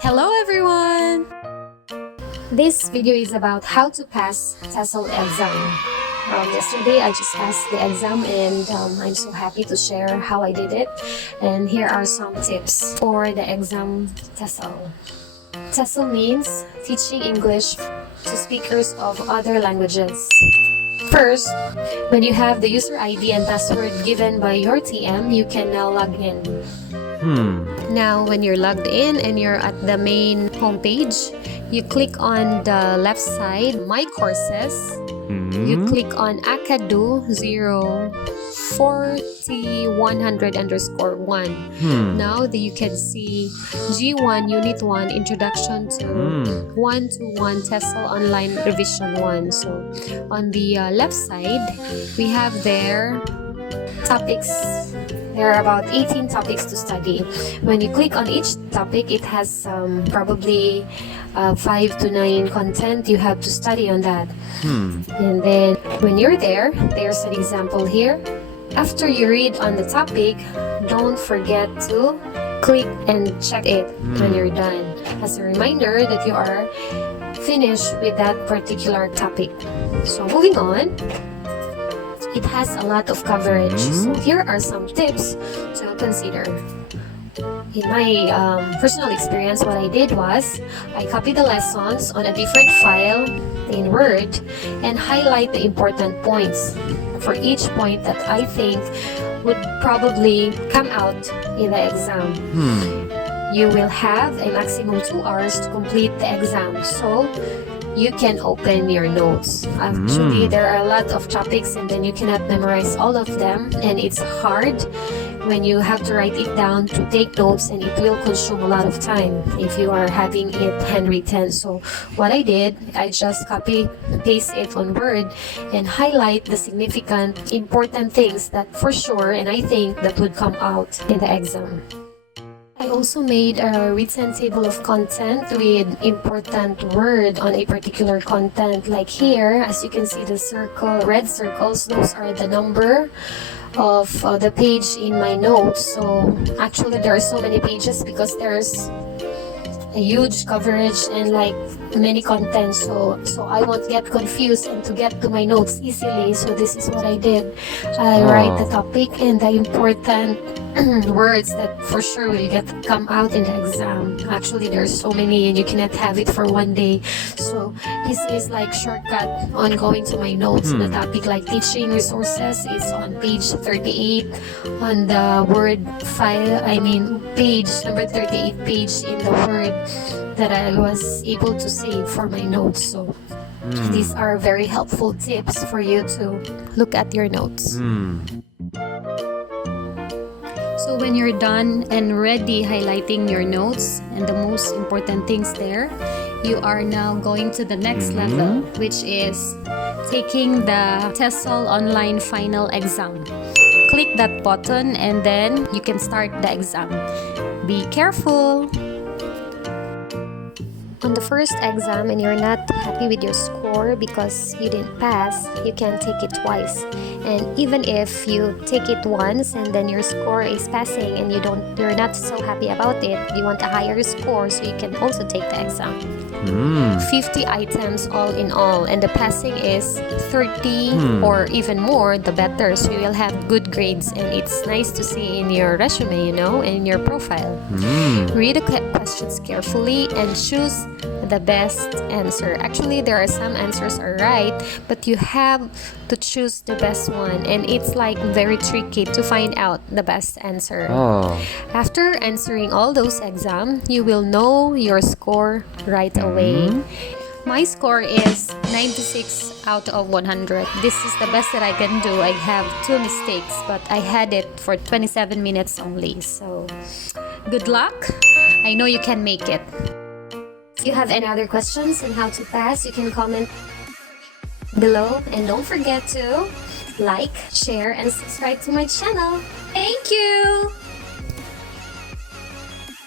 Hello everyone! This video is about how to pass TESOL exam. Yesterday I just passed the exam and I'm so happy to share how I did it. And here are some tips for the exam TESOL. TESOL means Teaching English to Speakers of Other Languages. First, when you have the user ID and password given by your TM, you can now log in. Now, when you're logged in and you're at the main homepage, you click on the left side, My Courses. You click on Acadsoc 040-100_1. Now you can see G1 Unit 1 Introduction to 1-to-1 TESOL Online Revision 1. So on the left side, we have there topics. There are about 18 topics to study. When you click on each topic, it has probably 5 to 9 content you have to study on that. And then when you're there, there's an example here. After you read on the topic, don't forget to click and check it when you're done, as a reminder that you are finished with that particular topic. So moving on, it has a lot of coverage. So here are some tips to consider. In my personal experience, what I did was I copied the lessons on a different file in Word and highlight the important points for each point that I think would probably come out in the exam. You will have a maximum 2 hours to complete the exam, so you can open your notes. Actually, there are a lot of topics and then you cannot memorize all of them, and it's hard when you have to write it down to take notes, and it will consume a lot of time if you are having it handwritten. So what I did, I just copy paste it on Word and highlight the significant important things that for sure, and I think that would come out in the exam. I also made a written table of content with important word on a particular content. Like here, as you can see, the red circles, those are the number of the page in my notes. So actually there are so many pages because there's a huge coverage and like many contents, so I won't get confused and to get to my notes easily. So this is what I did. I write the topic and the important words that for sure will come out in the exam. Actually, there's so many and you cannot have it for one day. So this is like shortcut on going to my notes. The topic like teaching resources is on page 38 on the Word file. Page number 38 page in the Word that I was able to save for my notes. So these are very helpful tips for you to look at your notes. So when you're done and ready highlighting your notes and the most important things there, you are now going to the next level, which is taking the TESOL online final exam. Click that button and then you can start the exam. Be careful! On the first exam and you're not happy with your score because you didn't pass, you can take it twice. And even if you take it once and then your score is passing and you're not so happy about it, you want a higher score, so you can also take the exam. 50 items all in all, and the passing is 30 or even more, the better, so you will have good grades and it's nice to see in your resume, and in your profile. Read the questions carefully and choose the best answer. Actually, there are some answers are right, but you have to choose the best one, and it's like very tricky to find out the best answer. After answering all those exams, you will know your score right away. My score is 96 out of 100. This is the best that I can do. I have 2 mistakes, but I had it for 27 minutes only. So good luck. I know you can make it. If you have any other questions on how to pass, you can comment below, and don't forget to like, share, and subscribe to my channel. Thank you!